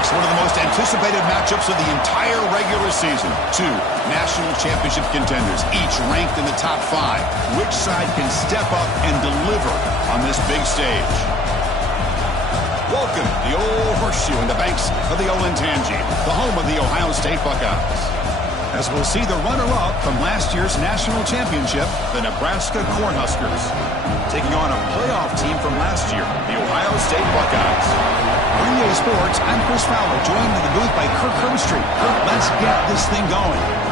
Folks, one of the most anticipated matchups of the entire regular season. Two national championship contenders, each ranked in the top 5. Which side can step up and deliver on this big stage? Welcome to the Old Horseshoe in the banks of the Olentangy, the home of the Ohio State Buckeyes. As we'll see the runner-up from last year's national championship, the Nebraska Cornhuskers, taking on a playoff team from last year, the Ohio State Buckeyes. For EA Sports, I'm Chris Fowler, joined in the booth by Kirk Herbstreit. Kirk, let's get this thing going.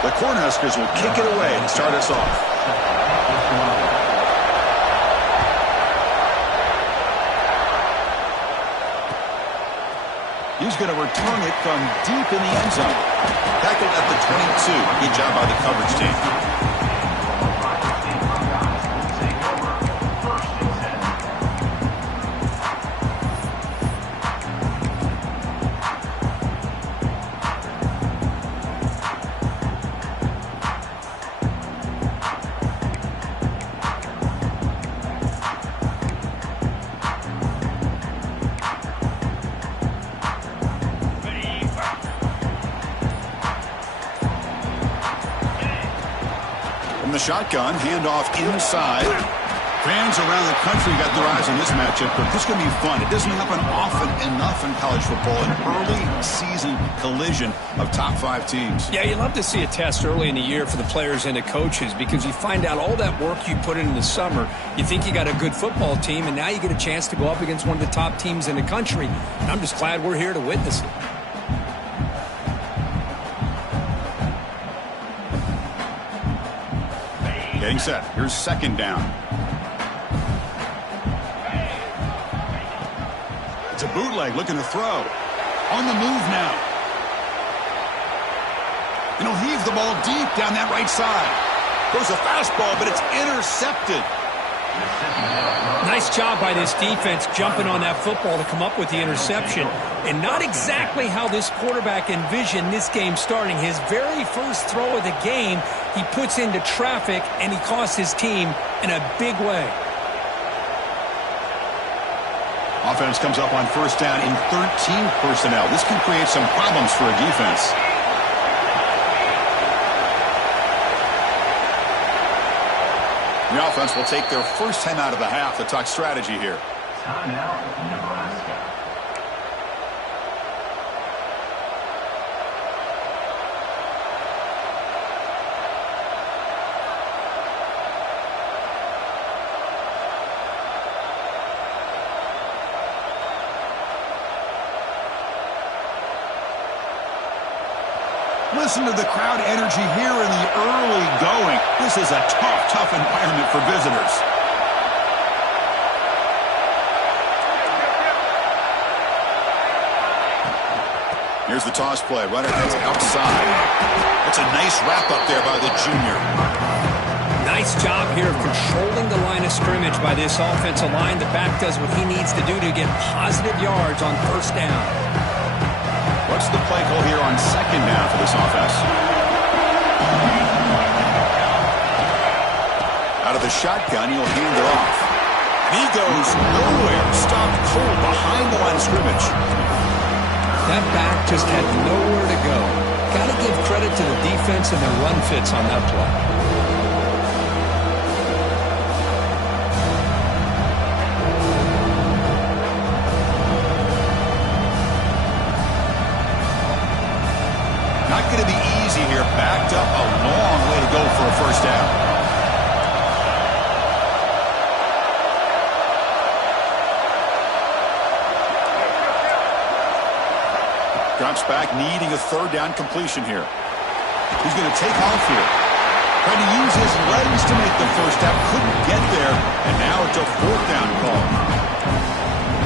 The Cornhuskers will kick it away and start us off. He's going to return it from deep in the end zone. Tackled at the 22. Good job by the coverage team. From the shotgun, handoff inside. Fans around the country got their eyes on this matchup, but this is going to be fun. It doesn't happen often enough in college football, an early season collision of top 5 teams. Yeah, you love to see a test early in the year for the players and the coaches because you find out all that work you put in the summer. You think you got a good football team, and now you get a chance to go up against one of the top teams in the country. And I'm just glad we're here to witness it. Getting set. Here's second down. It's a bootleg looking to throw. On the move now. And he'll heave the ball deep down that right side. Goes a fastball, but it's intercepted. Nice job by this defense jumping on that football to come up with the interception. And not exactly how this quarterback envisioned this game starting. His very first throw of the game, he puts into traffic, and he costs his team in a big way. Offense comes up on first down in 13 personnel. This can create some problems for a defense. The offense will take their first time out of the half to talk strategy here. Timeout, Nebraska. Listen to the crowd energy here in the early going. This is a tough environment for visitors. Here's the toss play. Runner heads outside. That's a nice wrap up there by the junior. Nice job here of controlling the line of scrimmage by this offensive line. The back does what he needs to do to get positive yards on first down. What's the play call here on second down for this offense? Out of the shotgun, he'll hand it off. And he goes nowhere. Stopped cold behind the line of scrimmage. That back just had nowhere to go. Got to give credit to the defense and their run fits on that play. Not going to be easy here. Backed up a long way to go for a first down. Drops back, needing a third down completion here. He's going to take off here. Trying to use his legs to make the first down. Couldn't get there. And now it's a fourth down call.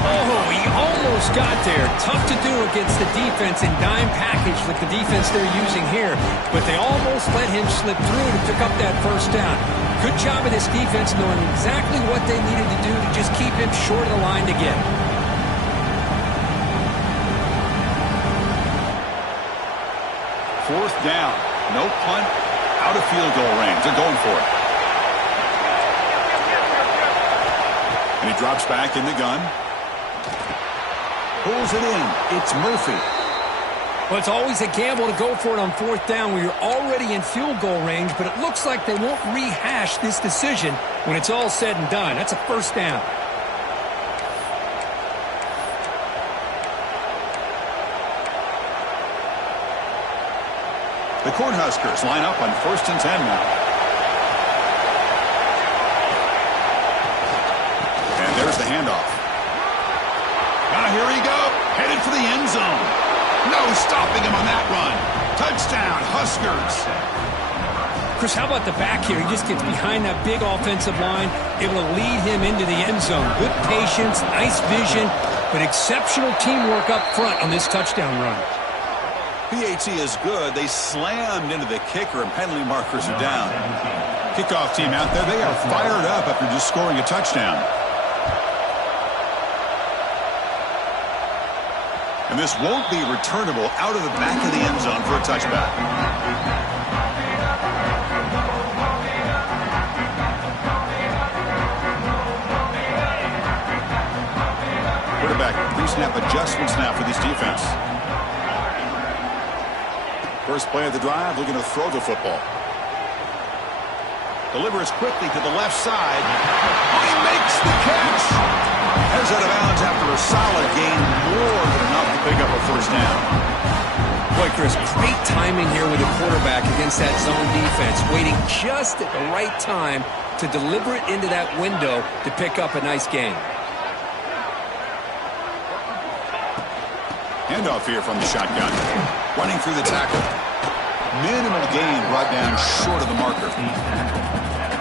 Oh, he almost almost got there. Tough to do against the defense in dime package like the defense they're using here. But they almost let him slip through to pick up that first down. Good job of this defense knowing exactly what they needed to do to just keep him short of the line to get. Fourth down. No punt. Out of field goal range. They're going for it. And he drops back in the gun. Pulls it in. It's Murphy. Well, it's always a gamble to go for it on fourth down where you're already in field goal range, but it looks like they won't rehash this decision when it's all said and done. That's a first down. The Cornhuskers line up on 1st and 10 now. And there's the handoff. Now here we go. Headed for the end zone. No stopping him on that run. Touchdown, Huskers. Chris, how about the back here? He just gets behind that big offensive line, able to lead him into the end zone. Good patience, nice vision, but exceptional teamwork up front on this touchdown run. PAT is good. They slammed into the kicker, and penalty markers are down. Kickoff team out there, they are fired up after just scoring a touchdown. And this won't be returnable out of the back of the end zone for a touchback. Quarterback pre-snap adjustments now for this defense. First play of the drive, looking to throw the football. Delivers quickly to the left side. Oh, he makes the catch. Heads out of bounds after a solid gain, more than enough to pick up a first down. Boy, Chris, great timing here with the quarterback against that zone defense, waiting just at the right time to deliver it into that window to pick up a nice gain. Handoff here from the shotgun. Running through the tackle. Minimal gain brought down short of the marker.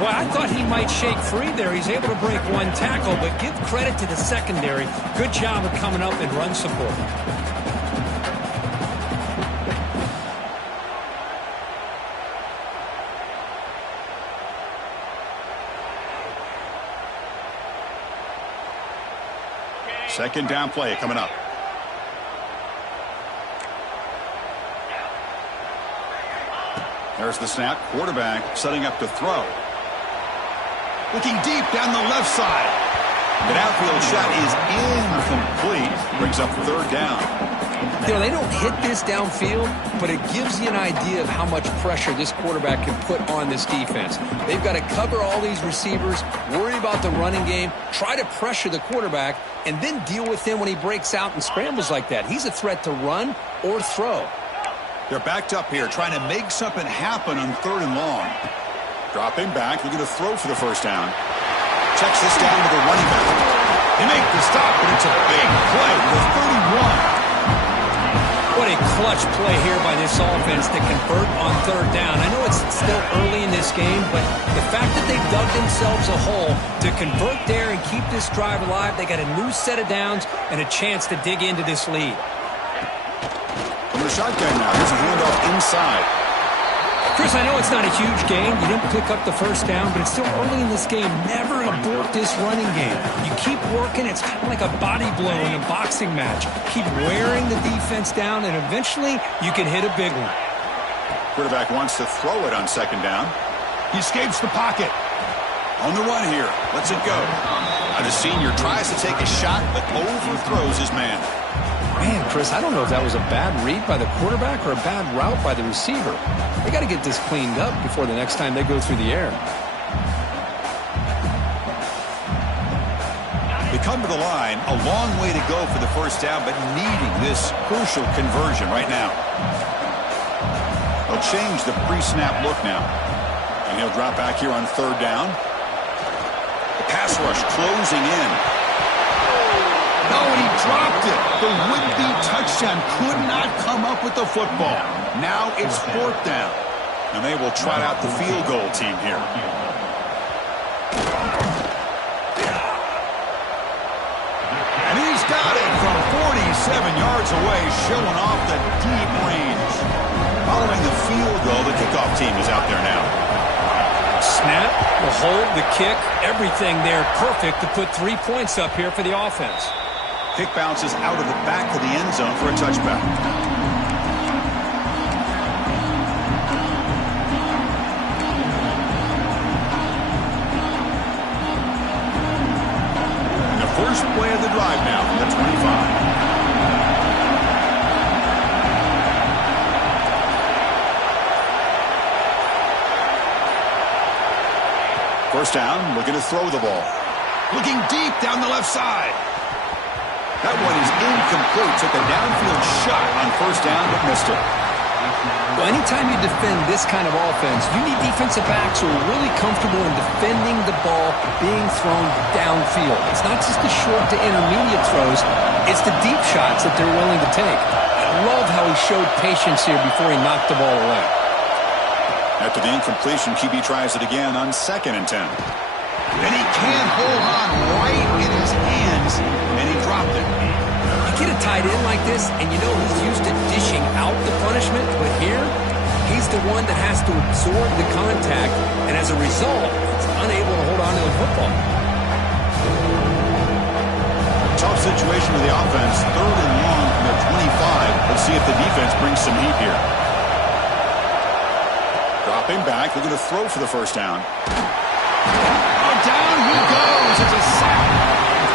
Well, I thought he might shake free there. He's able to break one tackle, but give credit to the secondary. Good job of coming up and run support. Second down play coming up. There's the snap. Quarterback setting up to throw. Looking deep down the left side. An outfield shot is incomplete. Brings up third down. You know, they don't hit this downfield, but it gives you an idea of how much pressure this quarterback can put on this defense. They've got to cover all these receivers, worry about the running game, try to pressure the quarterback, and then deal with him when he breaks out and scrambles like that. He's a threat to run or throw. They're backed up here, trying to make something happen on third and long. Dropping back, looking to throw for the first down. Checks this down to the running back. They make the stop, but it's a big play with 31. What a clutch play here by this offense to convert on third down. I know it's still early in this game, but the fact that they dug themselves a hole to convert there and keep this drive alive, they got a new set of downs and a chance to dig into this lead. From the shotgun now, there's a handoff inside. Chris, I know it's not a huge game. You didn't pick up the first down, but it's still early in this game. Never abort this running game. You keep working. It's kind of like a body blow in a boxing match. Keep wearing the defense down, and eventually you can hit a big one. Quarterback wants to throw it on second down. He escapes the pocket. On the run here. Lets it go. Now the senior tries to take a shot, but overthrows his man. Man, Chris, I don't know if that was a bad read by the quarterback or a bad route by the receiver. They got to get this cleaned up before the next time they go through the air. They come to the line, a long way to go for the first down, but needing this crucial conversion right now. They'll change the pre-snap look now. And he'll drop back here on third down. The pass rush closing in. No, and he dropped it. The would-be touchdown could not come up with the football. Now it's fourth down. And they will trot out the field goal team here. And he's got it from yards away, showing off the deep range. Following the field goal, the kickoff team is out there now. Snap, the hold, the kick, everything there perfect to put 3 points up here for the offense. Kick bounces out of the back of the end zone for a touchback. And the first play of the drive now from the 25. First down, looking to throw the ball. Looking deep down the left side. That one is incomplete. Took a downfield shot on first down, but missed it. Well, anytime you defend this kind of offense, you need defensive backs who are really comfortable in defending the ball being thrown downfield. It's not just the short to intermediate throws. It's the deep shots that they're willing to take. I love how he showed patience here before he knocked the ball away. After the incompletion, QB tries it again on 2nd and 10. And he can't hold on right in his hands, and he dropped it. You get a tight end like this, and you know he's used to dishing out the punishment, but here, he's the one that has to absorb the contact, and as a result, he's unable to hold on to the football. Tough situation with the offense. 3rd and long from their 25. Let's see if the defense brings some heat here. Dropping back, they're going to throw for the first down. Oh, down he goes. It's a sack.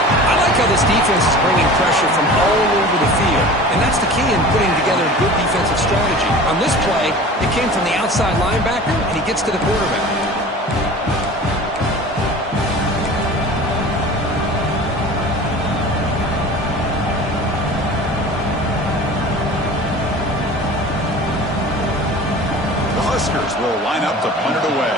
I like how this defense is bringing pressure from all over the field, and that's the key in putting together a good defensive strategy. On this play, it came from the outside linebacker, and he gets to the quarterback. Huskers will line up to punt it away.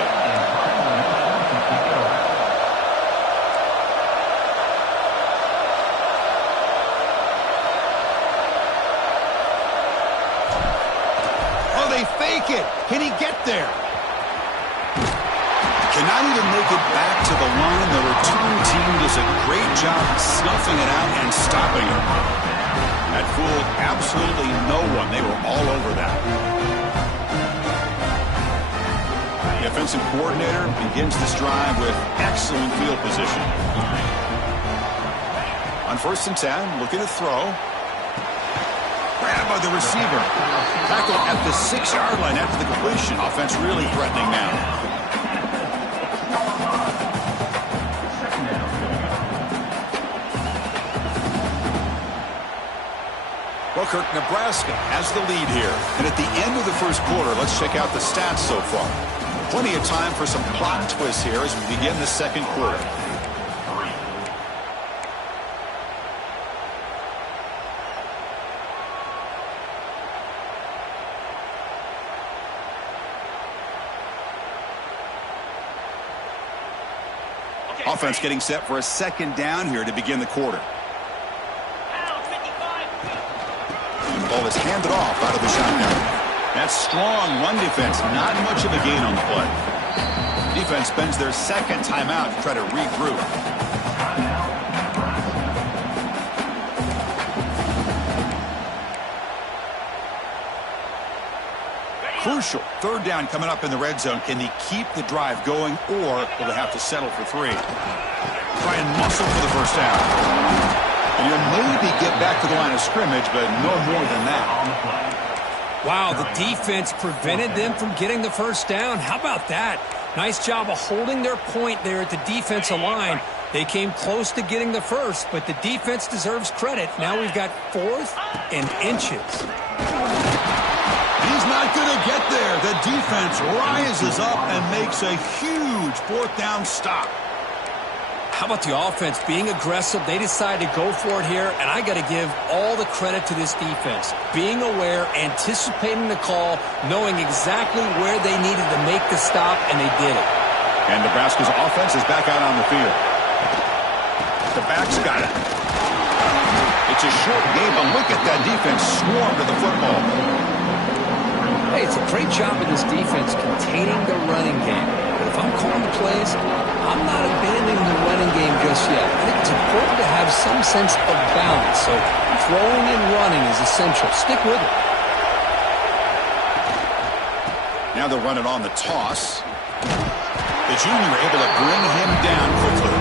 Oh, they fake it. Can he get there? Cannot even make it back to the line. The return team does a great job snuffing it out and stopping it. That fooled absolutely no one. They were all over that. The offensive coordinator begins this drive with excellent field position. On 1st and 10, looking to throw. Grabbed by the receiver. Tackled at the 6-yard line after the completion. Offense really threatening now. Well, Kirk, Nebraska has the lead here. And at the end of the first quarter, let's check out the stats so far. Plenty of time for some plot twists here as we begin the second quarter. Offense getting set for a 2nd down here to begin the quarter. And the ball is handed off out of the shotgun. That strong run defense, not much of a gain on the play. Defense spends their 2nd timeout to try to regroup. Crucial 3rd down coming up in the red zone. Can they keep the drive going, or will they have to settle for 3? Try and muscle for the first down. And you'll maybe get back to the line of scrimmage, but no more than that. Wow, the defense prevented them from getting the first down. How about that? Nice job of holding their point there at the defensive line. They came close to getting the first, but the defense deserves credit. Now we've got 4th and inches. He's not going to get there. The defense rises up and makes a huge 4th down stop. How about the offense being aggressive? They decided to go for it here, and I got to give all the credit to this defense. Being aware, anticipating the call, knowing exactly where they needed to make the stop, and they did it. And Nebraska's offense is back out on the field. The back's got it. It's a short game, but look at that defense swarm to the football. Hey, it's a great job of this defense containing the running game. But if I'm calling the plays, I'm not abandoning the running game just yet. I think it's important to have some sense of balance. So throwing and running is essential. Stick with it. Now they'll run it on the toss. The junior able to bring him down quickly.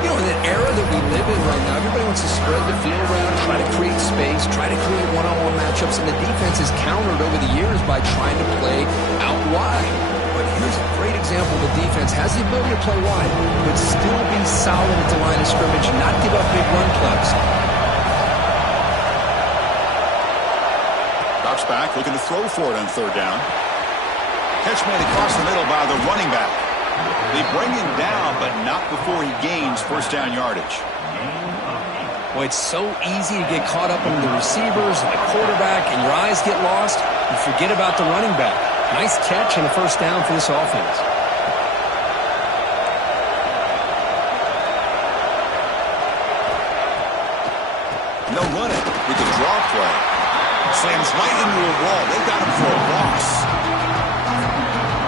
You know, in the era that we live in right now, everybody wants to spread the field around, try to create space, try to create one-on-one matchups, and the defense has countered over the years by trying to play out wide. But here's a great example. The defense has the ability to play wide, but still be solid at the line of scrimmage, not give up big run plays. Drops back, looking to throw for it on third down. Catch made across the middle by the running back. They bring him down, but not before he gains first down yardage. Well, it's so easy to get caught up in the receivers and the quarterback, and your eyes get lost. You forget about the running back. Nice catch and a first down for this offense. And they'll run it with the draw play. Slams right into a wall. They got him for a loss.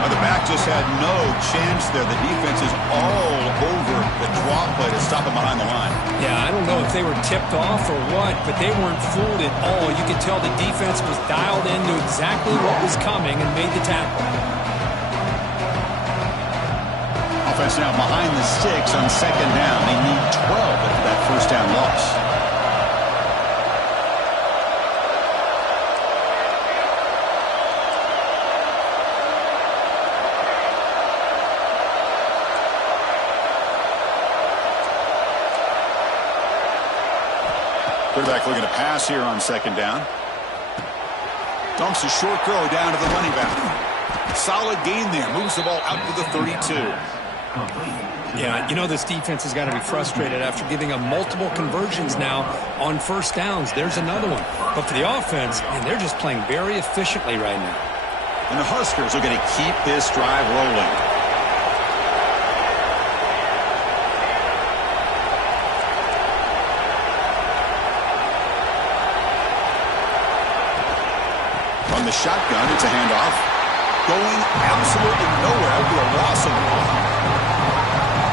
The back just had no chance there. The defense is all over the draw play to stop him behind the line. Yeah, I don't know if they were tipped off or what, but they weren't fooled at all. You could tell the defense was dialed into exactly what was coming and made the tackle. Offense now behind the sticks on second down. They need 12 after that first down loss. Quarterback looking to pass here on second down. Dunks a short throw down to the running back. Solid gain there. Moves the ball out to the 32. Yeah, you know this defense has got to be frustrated after giving up multiple conversions now on first downs. There's another one. But for the offense, man, they're just playing very efficiently right now. And the Huskers are going to keep this drive rolling. From the shotgun, it's a handoff. Going absolutely nowhere. It'll be a loss of the ball.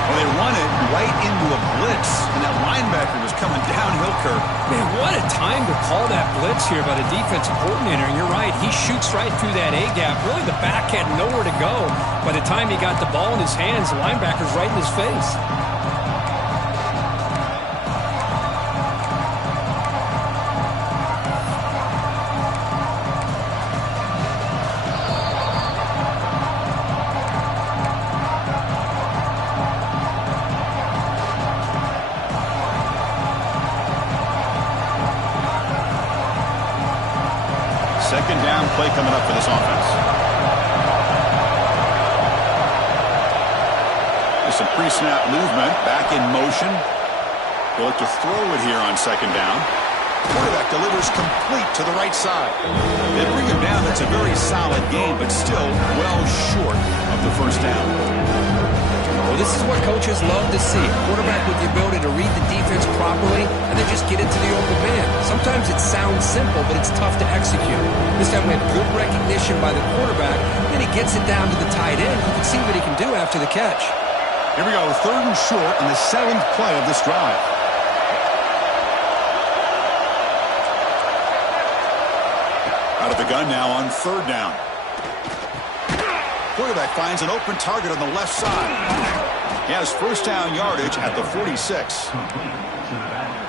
Well, they run it right into a blitz, and that linebacker was coming downhill, Kirk. Man, what a time to call that blitz here by the defensive coordinator. And you're right, he shoots right through that A-gap. Really, the back had nowhere to go. By the time he got the ball in his hands, the linebacker's right in his face. Second down play coming up for this offense. There's some pre-snap movement. Back in motion. They'll look to throw it here on second down. Quarterback delivers complete to the right side. They bring him down. That's a very solid game, but still well short of the first down. Well, this is what coaches love to see. A quarterback with the ability to read the defense properly and then just get it to the open man. Sometimes it sounds simple, but it's tough to execute. This time we had good recognition by the quarterback. Then he gets it down to the tight end. You can see what he can do after the catch. Here we go, third and short on the 7th play of this drive. Out of the gun now on third down. Quarterback finds an open target on the left side. He has first down yardage at the 46.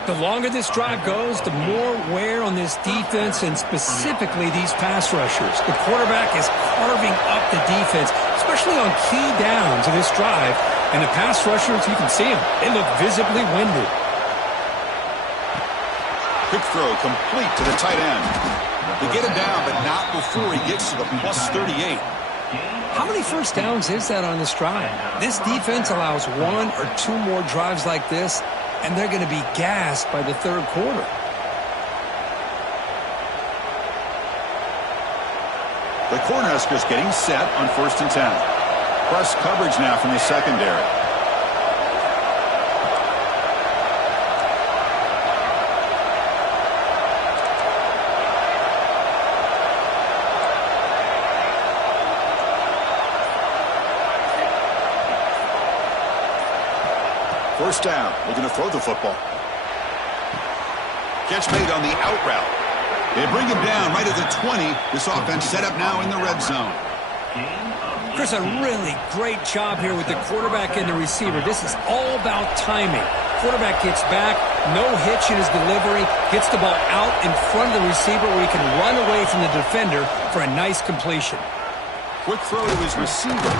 The longer this drive goes, the more wear on this defense and specifically these pass rushers. The quarterback is carving up the defense, especially on key downs of this drive. And the pass rushers, you can see them. They look visibly winded. Quick throw complete to the tight end. They get him down, but not before he gets to the plus 38. How many first downs is that on this drive? This defense allows one or two more drives like this, and they're going to be gassed by the third quarter. The Cornhuskers getting set on 1st and 10. Press coverage now from the secondary. First down, looking to throw the football. Catch made on the out route. They bring him down right at the 20. This offense set up now in the red zone. Chris, a really great job here with the quarterback and the receiver. This is all about timing. Quarterback gets back, no hitch in his delivery, gets the ball out in front of the receiver where he can run away from the defender for a nice completion. Quick throw to his receiver.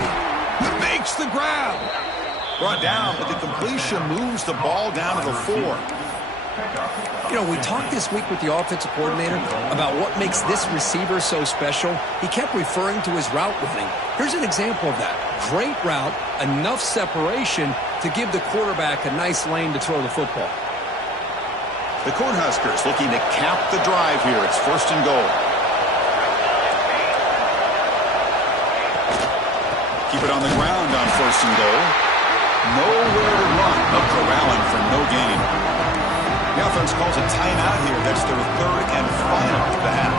He makes the grab. Brought down, but the completion moves the ball down to the 4. You know, we talked this week with the offensive coordinator about what makes this receiver so special. He kept referring to his route running. Here's an example of that. Great route, enough separation to give the quarterback a nice lane to throw the football. The Cornhuskers looking to cap the drive here. It's first and goal. Keep it on the ground on first and goal. Nowhere to run, but corralling for no gain. The offense calls a timeout here. That's their third and final of the half.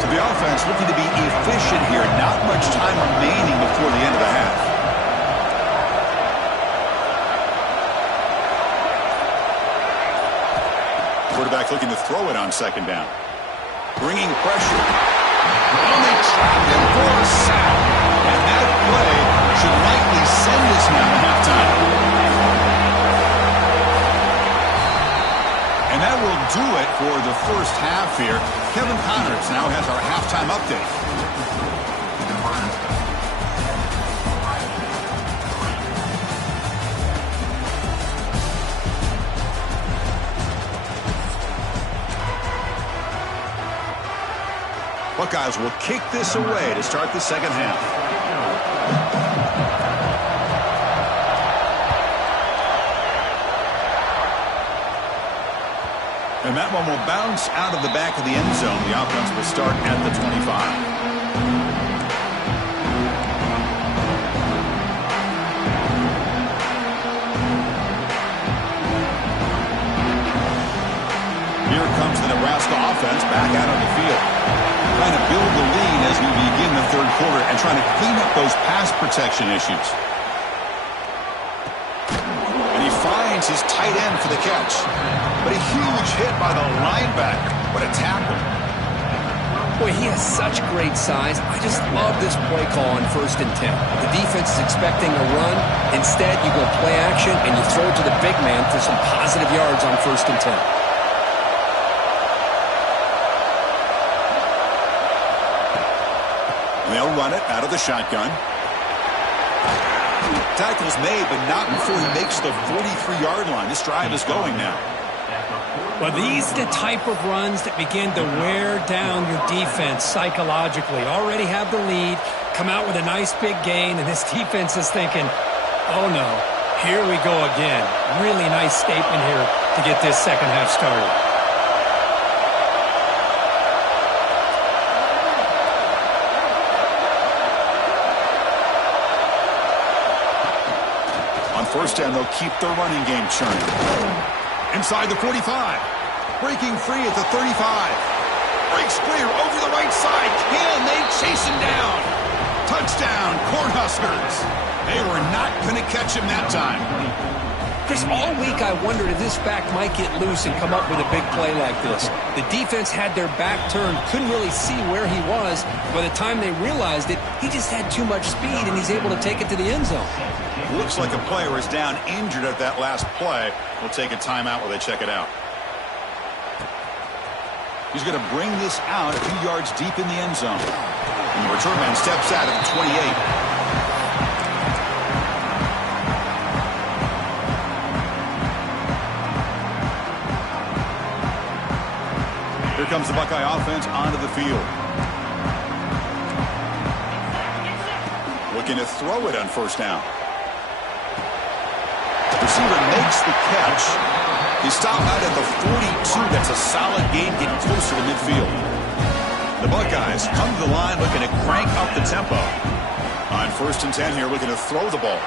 So the offense looking to be efficient here. Not much time remaining before the end of the half. Quarterback looking to throw it on second down. Bringing pressure. Oh, they trapped him for a sack. And that play should likely send us now to halftime. And that will do it for the first half here. Kevin Connors now has our halftime update. Buckeyes will kick this away to start the second half. And that one will bounce out of the back of the end zone. The offense will start at the 25. Here comes the Nebraska offense back out on the field. Trying to build the lead as we begin the third quarter and trying to clean up those pass protection issues. And he finds his tight end for the catch. But a huge hit by the linebacker. What a tackle. Boy, he has such great size. I just love this play call on 1st and 10. The defense is expecting a run. Instead, you go play action and you throw it to the big man for some positive yards on 1st and 10. They'll run it out of the shotgun. Tackle's made, but not before he makes the 43-yard line. This drive is going now. Well, these are the type of runs that begin to wear down your defense psychologically. Already have the lead, come out with a nice big gain, and this defense is thinking, oh no, here we go again. Really nice statement here to get this second half started. First down, they'll keep their running game churning. Inside the 45. Breaking free at the 35. Breaks clear over the right side. Can they chase him down? Touchdown, Cornhuskers. They were not going to catch him that time. Chris, all week I wondered if this back might get loose and come up with a big play like this. The defense had their back turned, couldn't really see where he was. By the time they realized it, he just had too much speed, and he's able to take it to the end zone. Looks like a player is down injured at that last play. We'll take a timeout while they check it out. He's going to bring this out a few yards deep in the end zone. And the return man steps out at the 28. Here comes the Buckeye offense onto the field. Looking to throw it on first down. Receiver makes the catch. He stopped out at the 42. That's a solid gain, getting closer to midfield. The Buckeyes come to the line looking to crank up the tempo. On 1st and 10 here, looking to throw the ball.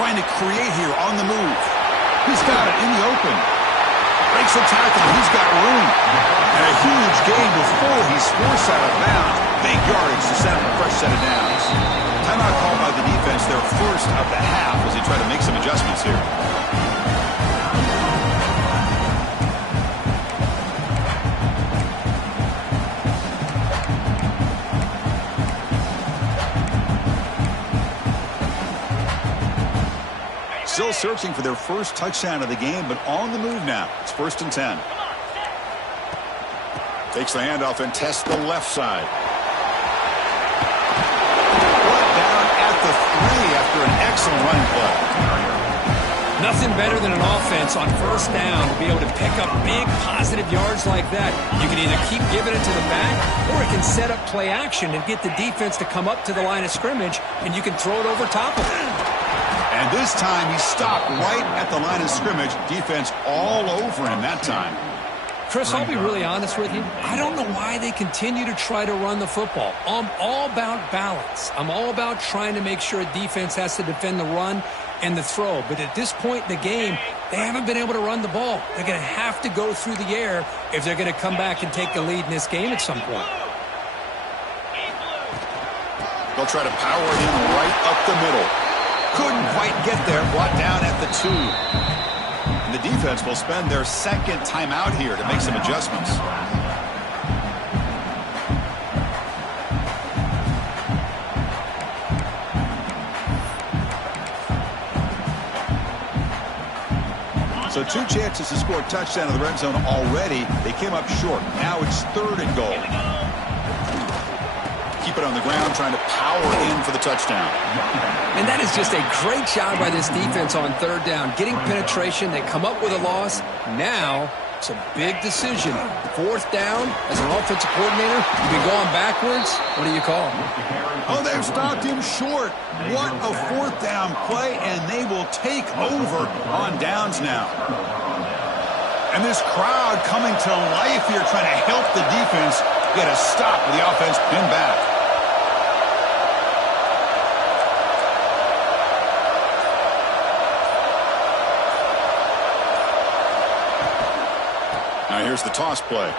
Trying to create here on the move. He's got it in the open. Breaks the tackle. He's got room. And a huge gain before he's forced out of bounds. Big yardage to set up a fresh set of downs. Timeout called by the defense, their first of the half, as they try to make some adjustments here. Still searching for their first touchdown of the game, but on the move now. It's 1st and 10. Takes the handoff and tests the left side. Brought down at the 3 after an excellent running play. Nothing better than an offense on 1st down to be able to pick up big positive yards like that. You can either keep giving it to the back, or it can set up play action and get the defense to come up to the line of scrimmage, and you can throw it over top of it. And this time he stopped right at the line of scrimmage. Defense all over him that time. Chris, I'll be really honest with you. I don't know why they continue to try to run the football. I'm all about balance. I'm all about trying to make sure a defense has to defend the run and the throw. But at this point in the game, they haven't been able to run the ball. They're going to have to go through the air if they're going to come back and take the lead in this game at some point. They'll try to power it in right up the middle. Couldn't quite get there. Brought down at the 2. And the defense will spend their second timeout here to make some adjustments. So 2 chances to score a touchdown in the red zone already. They came up short. Now it's 3rd and goal. Keep it on the ground, trying to power in for the touchdown. And that is just a great job by this defense on 3rd down. Getting penetration, they come up with a loss. Now, it's a big decision. 4th down, as an offensive coordinator, you've been going backwards. What do you call? Oh, they've stopped him short. What a 4th down play, and they will take over on downs now. And this crowd coming to life here, trying to help the defense get a stop with the offense pinned back. Now here's the toss play.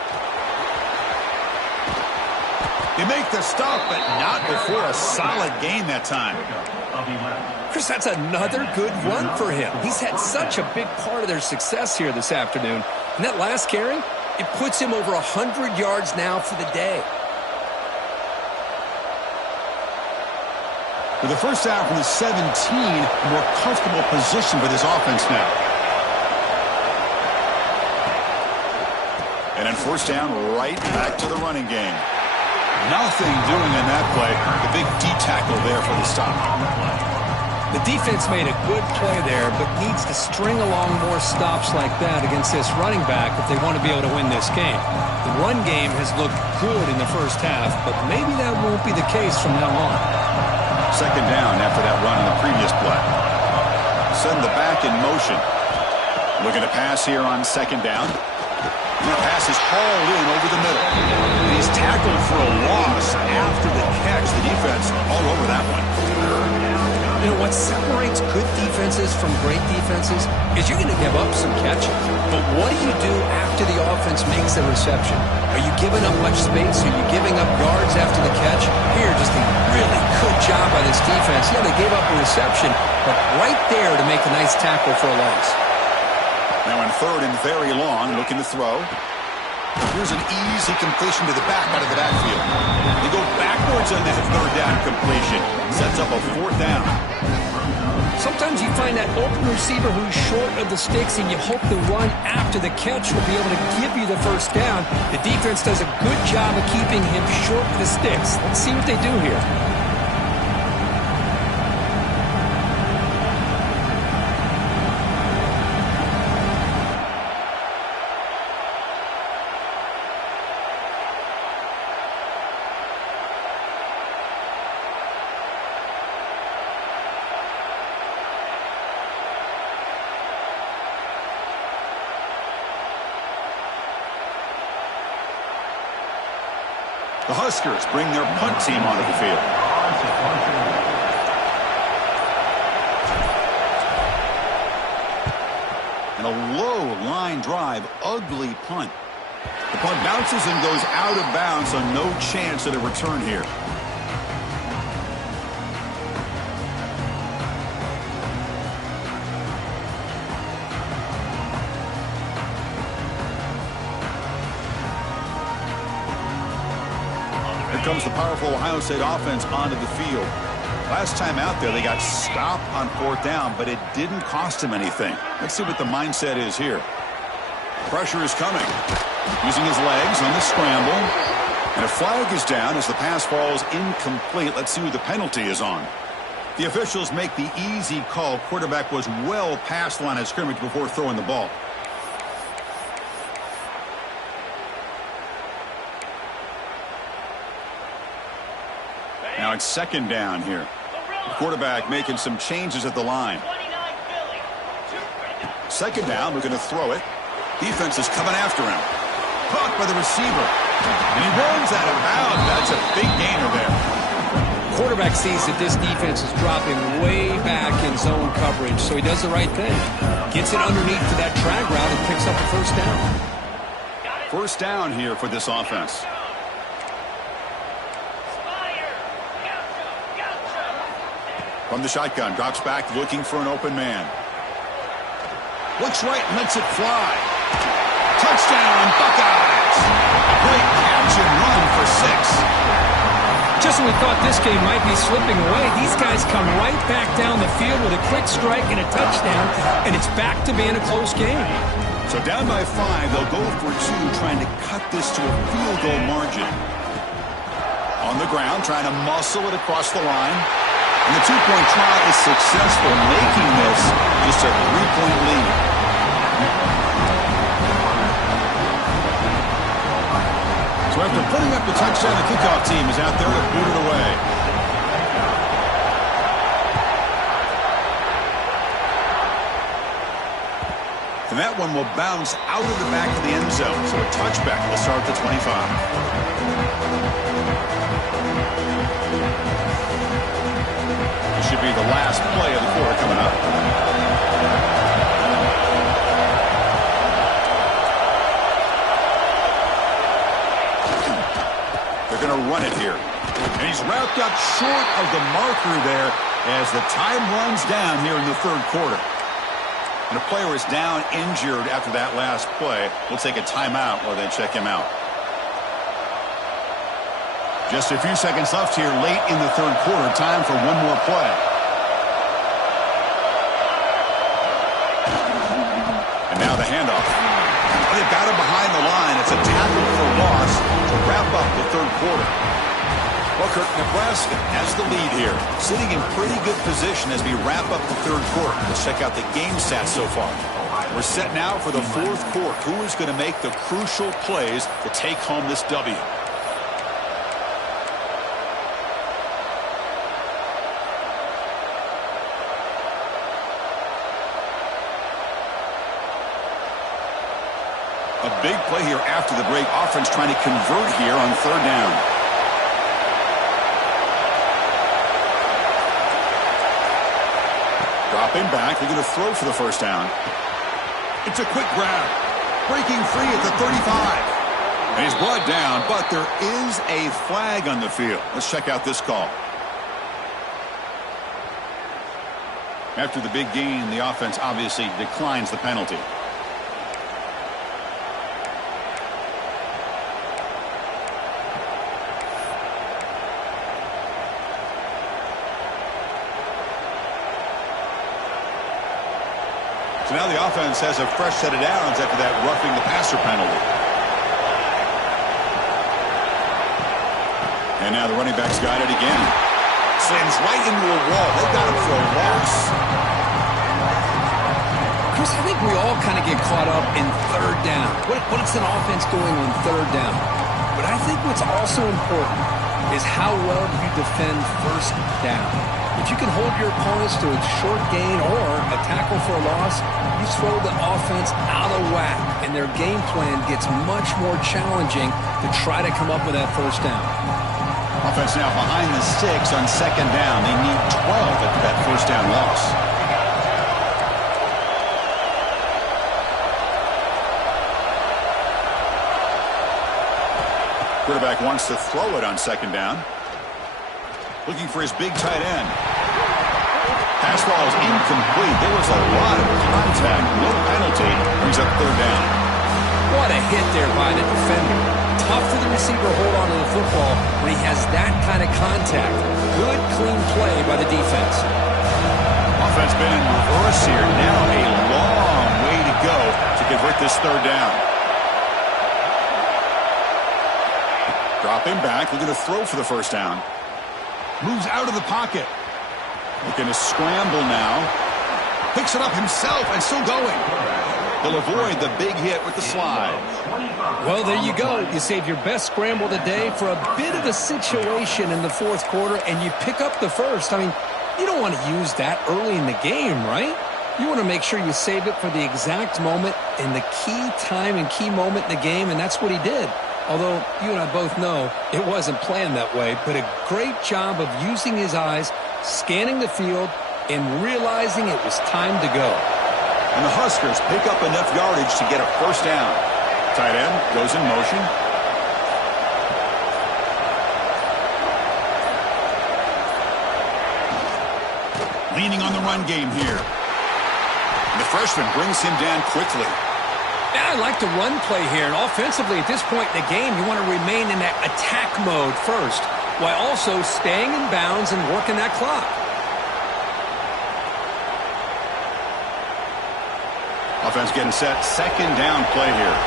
They make the stop, but not before a solid gain that time. Chris, that's another good run for him. He's had such a big part of their success here this afternoon. And that last carry, it puts him over 100 yards now for the day. With the first down from the 17, a more comfortable position for this offense now. And then 1st down, right back to the running game. Nothing doing in that play. The big D tackle there for the stop. The defense made a good play there, but needs to string along more stops like that against this running back if they want to be able to win this game. The run game has looked good in the first half, but maybe that won't be the case from now on. 2nd down after that run in the previous play. Send the back in motion. Looking to pass here on 2nd down. And the pass is hauled in over the middle. And he's tackled for a loss after the catch. The defense all over that one. You know, what separates good defenses from great defenses is you're going to give up some catches. But what do you do after the offense makes a reception? Are you giving up much space? Are you giving up yards after the catch? Here, just a really good job by this defense. Yeah, they gave up a reception, but right there to make a nice tackle for a loss. Now in 3rd and very long, looking to throw. Here's an easy completion to the back out of the backfield. They go backwards on this 3rd down completion. Sets up a 4th down. Sometimes you find that open receiver who's short of the sticks, and you hope the run after the catch will be able to give you the 1st down. The defense does a good job of keeping him short of the sticks. Let's see what they do here. The Huskers bring their punt team onto the field. And low line drive, ugly punt. The punt bounces and goes out of bounds, so no chance at a return here. Here comes the powerful Ohio State offense onto the field. Last time out there, they got stopped on 4th down, but it didn't cost him anything. Let's see what the mindset is here. Pressure is coming. Using his legs on the scramble. And a flag is down as the pass falls incomplete. Let's see who the penalty is on. The officials make the easy call. Quarterback was well past the line of scrimmage before throwing the ball. Now it's 2nd down here. The quarterback making some changes at the line. 2nd down, we're going to throw it. Defense is coming after him. Caught by the receiver. And he runs out of bounds. That's a big gainer there. Quarterback sees that this defense is dropping way back in zone coverage, so he does the right thing. Gets it underneath to that drag route and picks up a 1st down. 1st down here for this offense. From the shotgun, drops back looking for an open man. Looks right and lets it fly. Touchdown, Buckeyes! Great catch and run for 6. Just when we thought this game might be slipping away, these guys come right back down the field with a quick strike and a touchdown, and it's back to being a close game. So down by 5, they'll go for 2, trying to cut this to a field goal margin. On the ground, trying to muscle it across the line. And the 2-point try is successful, making this just a 3-point lead. So after putting up the touchdown, the kickoff team is out there to boot it away. And that one will bounce out of the back of the end zone. So a touchback will start at the 25. Should be the last play of the quarter coming up. They're going to run it here. And he's wrapped up short of the marker there as the time runs down here in the 3rd quarter. And a player is down injured after that last play. We'll take a timeout while they check him out. Just a few seconds left here late in the 3rd quarter. Time for one more play. And now the handoff. They've got him behind the line. It's a tackle for loss to wrap up the 3rd quarter. Well, Kirk, Nebraska has the lead here. Sitting in pretty good position as we wrap up the 3rd quarter. Let's check out the game stats so far. We're set now for the 4th quarter. Who is going to make the crucial plays to take home this W? A big play here after the break. Offense trying to convert here on 3rd down. Dropping back. They're going to throw for the 1st down. It's a quick grab. Breaking free at the 35. And he's brought down, but there is a flag on the field. Let's check out this call. After the big gain, the offense obviously declines the penalty. So now the offense has a fresh set of downs after that roughing the passer penalty. And now the running back's got it again. Slams right into a wall. They got him for a loss. Chris, I think we all kind of get caught up in 3rd down. What is an offense doing on 3rd down? But I think what's also important is how well you defend 1st down. If you can hold your opponents to a short gain or a tackle for a loss, you throw the offense out of whack, and their game plan gets much more challenging to try to come up with that 1st down. Offense now behind the sticks on 2nd down. They need 12 after that 1st down loss. Quarterback wants to throw it on second down. Looking for his big tight end. Pass ball is incomplete. There was a lot of contact. No penalty. Brings up third down. What a hit there by the defender. Tough for the receiver to hold on to the football when he has that kind of contact. Good, clean play by the defense. Offense been in reverse here. Now a long way to go to convert this third down. Dropping back, looking to throw for the first down. Moves out of the pocket. Looking to scramble now. Picks it up himself and still going. He'll avoid the big hit with the slide. Well, there you go. You save your best scramble today for a bit of a situation in the fourth quarter, and you pick up the first. I mean, you don't want to use that early in the game, right? You want to make sure you save it for the exact moment in the key time and key moment in the game, and that's what he did. Although you and I both know it wasn't planned that way, but a great job of using his eyes, scanning the field, and realizing it was time to go. And the Huskers pick up enough yardage to get a first down. Tight end goes in motion. Leaning on the run game here. And the freshman brings him down quickly. Yeah, I like the run play here. And offensively, at this point in the game, you want to remain in that attack mode first, while also staying in bounds and working that clock. Offense getting set. Second down play here.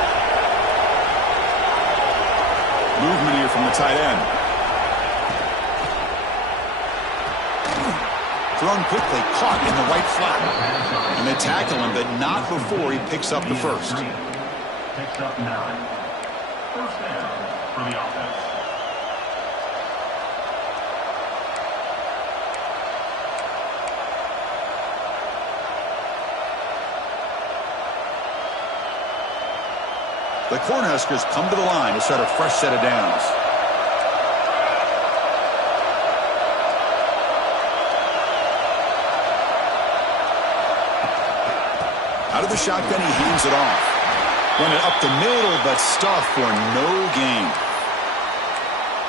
Movement here from the tight end. Thrown quickly, caught in the right flat. And they tackle him, but not before he picks up the first. Picks up 9. First down for the offense. The Cornhuskers come to the line to start a fresh set of downs. Out of the shotgun, he hands it off. Running up the middle, but stuffed for no gain.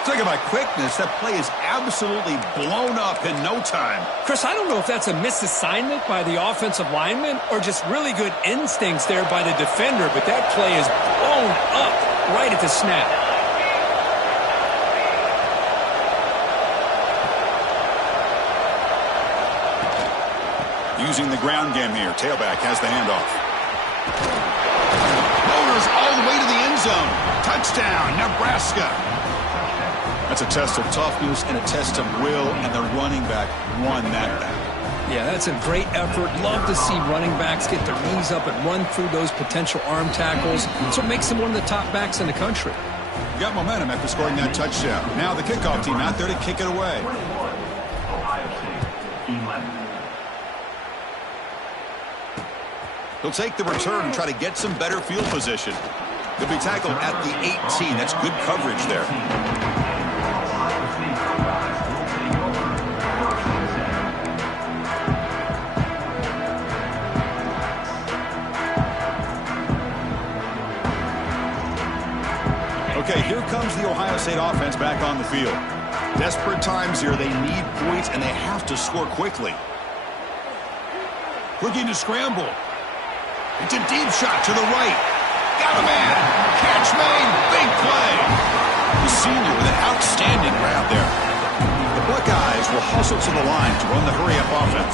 Talking about quickness, that play is absolutely blown up in no time. Chris, I don't know if that's a misassignment by the offensive lineman or just really good instincts there by the defender, but that play is blown up right at the snap. Using the ground game here. Tailback has the handoff. Motors all the way to the end zone. Touchdown, Nebraska. That's a test of toughness and a test of will, and the running back won that battle. Yeah, that's a great effort. Love to see running backs get their knees up and run through those potential arm tackles. So it makes them one of the top backs in the country. You got momentum after scoring that touchdown. Now the kickoff team out there to kick it away. Ohio State, 11. He'll take the return and try to get some better field position. He'll be tackled at the 18. That's good coverage there. Okay, here comes the Ohio State offense back on the field. Desperate times here. They need points, and they have to score quickly. Looking to scramble. It's a deep shot to the right. Got a man. Catch made. Big play. The senior with an outstanding grab there. The Buckeyes will hustle to the line to run the hurry-up offense.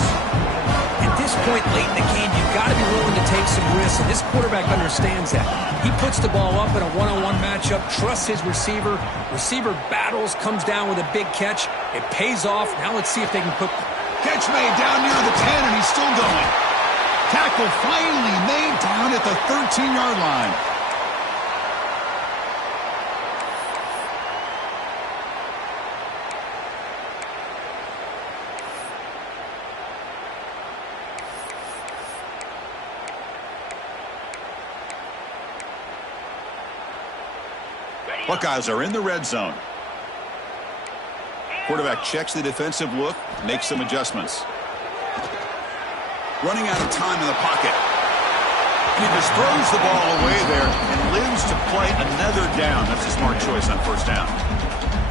At this point late in the game, you've got to be willing to take some risks, and this quarterback understands that. He puts the ball up in a one-on-one matchup, trusts his receiver. Receiver battles, comes down with a big catch. It pays off. Now let's see if they can put... Catch made down near the 10, and he's still going. Tackle finally made down at the 13-yard line. Buckeyes are in the red zone. Quarterback checks the defensive look, makes some adjustments. Running out of time in the pocket. And he just throws the ball away there and lives to play another down. That's a smart choice on first down.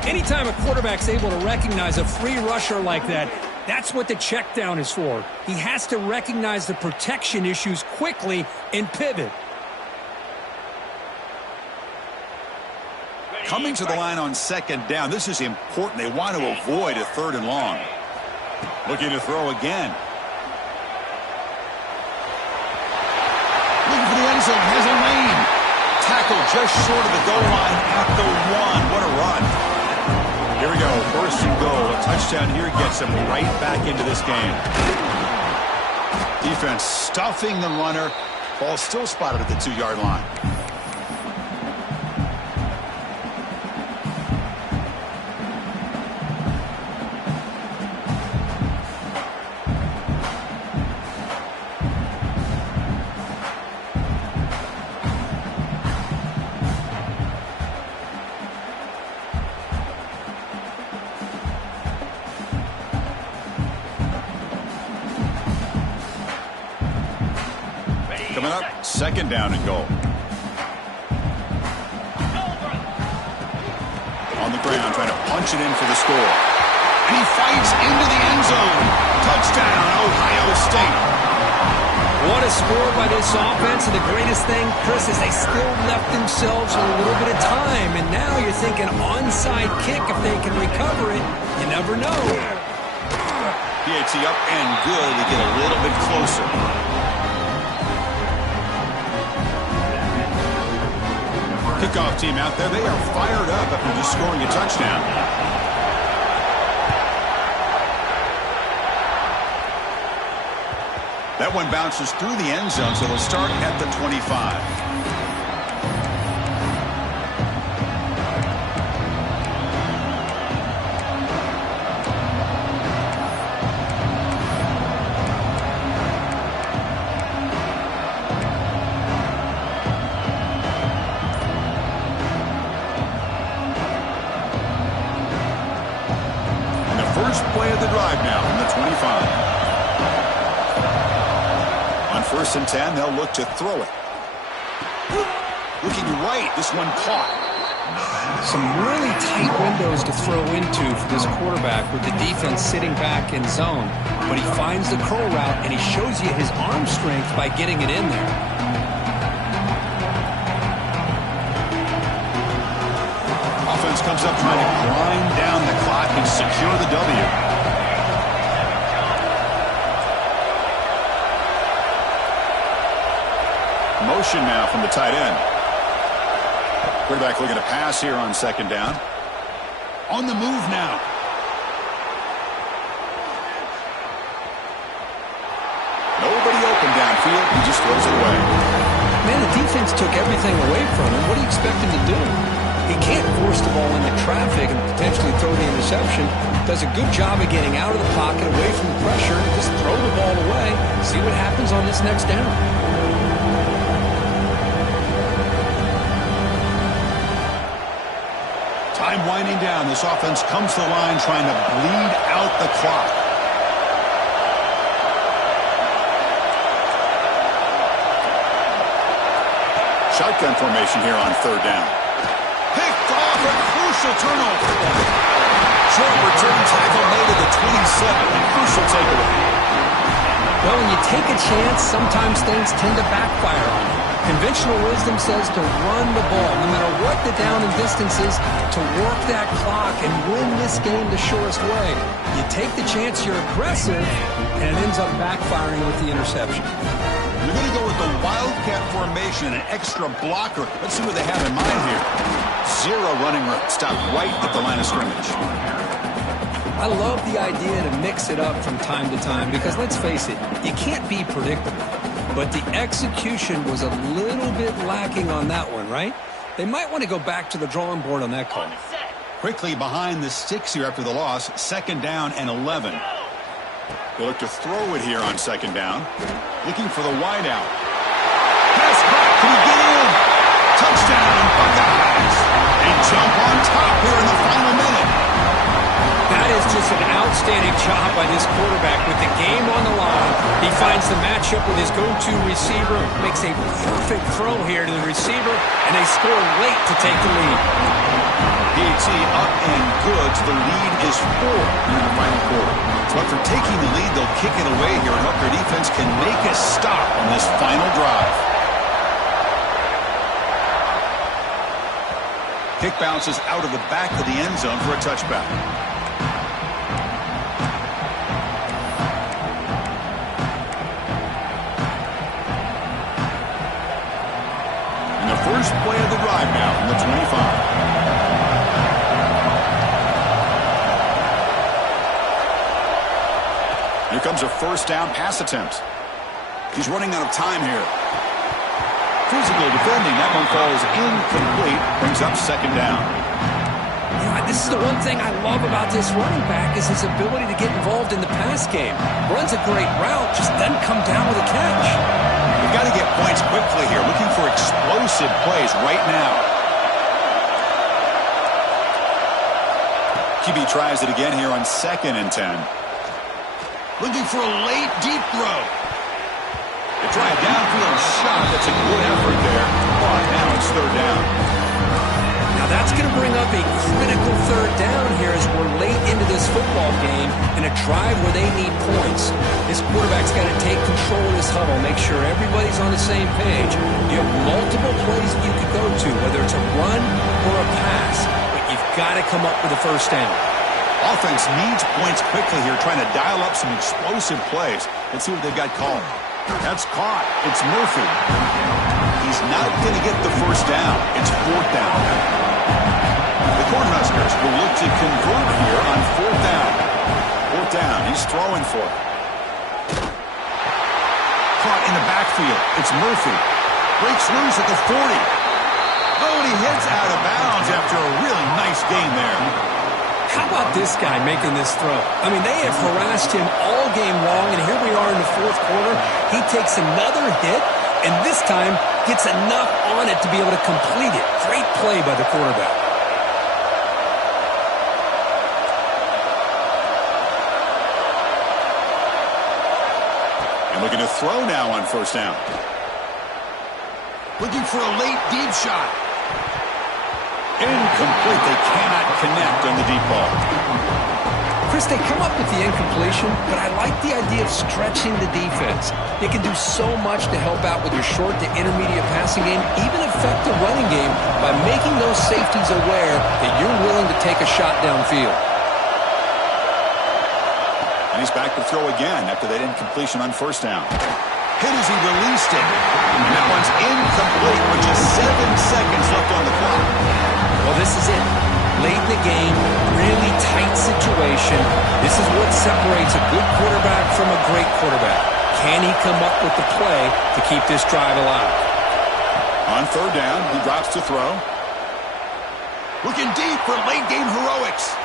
Anytime a quarterback's able to recognize a free rusher like that, that's what the check down is for. He has to recognize the protection issues quickly and pivot. Coming to the line on second down, this is important. They want to avoid a third and long. Looking to throw again. Looking for the end zone, has a lane. Tackle just short of the goal line at the 1. What a run. Here we go, first and goal. A touchdown here gets them right back into this game. Defense stuffing the runner. Ball still spotted at the 2-yard line. Coming up, second down and goal. On the ground, trying to punch it in for the score. And he fights into the end zone. Touchdown, Ohio State. What a score by this offense. And the greatest thing, Chris, is they still left themselves a little bit of time. And now you're thinking onside kick if they can recover it. You never know. PAT up and good to get a little bit closer. Kickoff team out there. They are fired up after just scoring a touchdown. That one bounces through the end zone, so they'll start at the 25. First play of the drive now from the 25. On first and 10, they'll look to throw it. Looking right, this one caught. Some really tight windows to throw into for this quarterback with the defense sitting back in zone. But he finds the curl route, and he shows you his arm strength by getting it in there. Offense comes up trying to grind down the clock and secure the W. Motion now from the tight end. Quarterback looking to pass here on second down. On the move now. Nobody open downfield. He just throws it away. Man, the defense took everything away from him. What do you expect him to do? He can't force the ball into traffic and potentially throw the interception. Does a good job of getting out of the pocket, away from the pressure, and just throw the ball away. See what happens on this next down. Time winding down. This offense comes to the line trying to bleed out the clock. Shotgun formation here on third down. Picked off, a crucial turnover. Short return tackle made at the 27. A crucial takeaway. Well, when you take a chance, sometimes things tend to backfire on you. Conventional wisdom says to run the ball, no matter what the down and distance is, to work that clock and win this game the surest way. You take the chance, you're aggressive, and it ends up backfiring with the interception. They're going to go with the Wildcat formation, an extra blocker. Let's see what they have in mind here. Zero running room. Stop right at the line of scrimmage. I love the idea to mix it up from time to time because, let's face it, you can't be predictable. But the execution was a little bit lacking on that one, right? They might want to go back to the drawing board on that call. Quickly behind the sticks here after the loss. Second down and 11. They'll look to throw it here on second down. Looking for the wide out. Pass caught. Can he get in? Touchdown, Buckeyes. They jump on top here in the final minute. That is just an outstanding job by this quarterback with the game on the line. He finds the matchup with his go-to receiver, makes a perfect throw here to the receiver, and they score late to take the lead. PHC up and good. The lead is 4 here in the final quarter. But for taking the lead, they'll kick it away here and hope their defense can make a stop on this final drive. Kick bounces out of the back of the end zone for a touchback. And the first play of the drive now from the 25. Here comes a first down pass attempt. He's running out of time here. Physical defending. That one falls incomplete. Brings up second down. This is the one thing I love about this running back is his ability to get involved in the pass game. Runs a great route, just doesn't come down with a catch. You've got to get points quickly here. Looking for explosive plays right now. QB tries it again here on 2nd and 10. Looking for a late, deep throw. They try a downfield shot. That's a good effort there. But now it's 3rd down. Now that's going to bring up a critical 3rd down here as we're late into this football game in a drive where they need points. This quarterback's got to take control of this huddle, make sure everybody's on the same page. You have multiple plays you could go to, whether it's a run or a pass, but you've got to come up with a first down. Offense needs points quickly here, trying to dial up some explosive plays. Let's see what they've got called. That's caught. It's Murphy. He's not going to get the first down. It's 4th down. The Cornhuskers will look to convert here on 4th down. 4th down. He's throwing for it. Caught in the backfield. It's Murphy. Breaks loose at the 40. Oh, and he hits out of bounds after a really nice gain there. How about this guy making this throw? I mean, they have harassed him all game long, and here we are in the 4th quarter. He takes another hit, and this time gets enough on it to be able to complete it. Great play by the quarterback. And looking to throw now on 1st down. Looking for a late deep shot. Incomplete. They cannot connect on the deep ball. Chris, they come up with the incompletion, but I like the idea of stretching the defense. You can do so much to help out with your short to intermediate passing game, even affect the running game by making those safeties aware that you're willing to take a shot downfield. And he's back to throw again after that incompletion on 1st down. Hit as he released it. And that one's incomplete with just 7 seconds left on the clock. Well, this is it. Late in the game, really tight situation. This is what separates a good quarterback from a great quarterback. Can he come up with the play to keep this drive alive? On 3rd down, he drops to throw. Looking deep for late game heroics.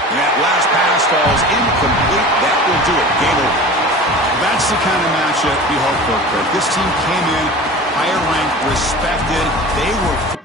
And that last pass falls incomplete. That will do it. Game over. That's the kind of matchup you hope for, Kirk. This team came in higher ranked, respected. They were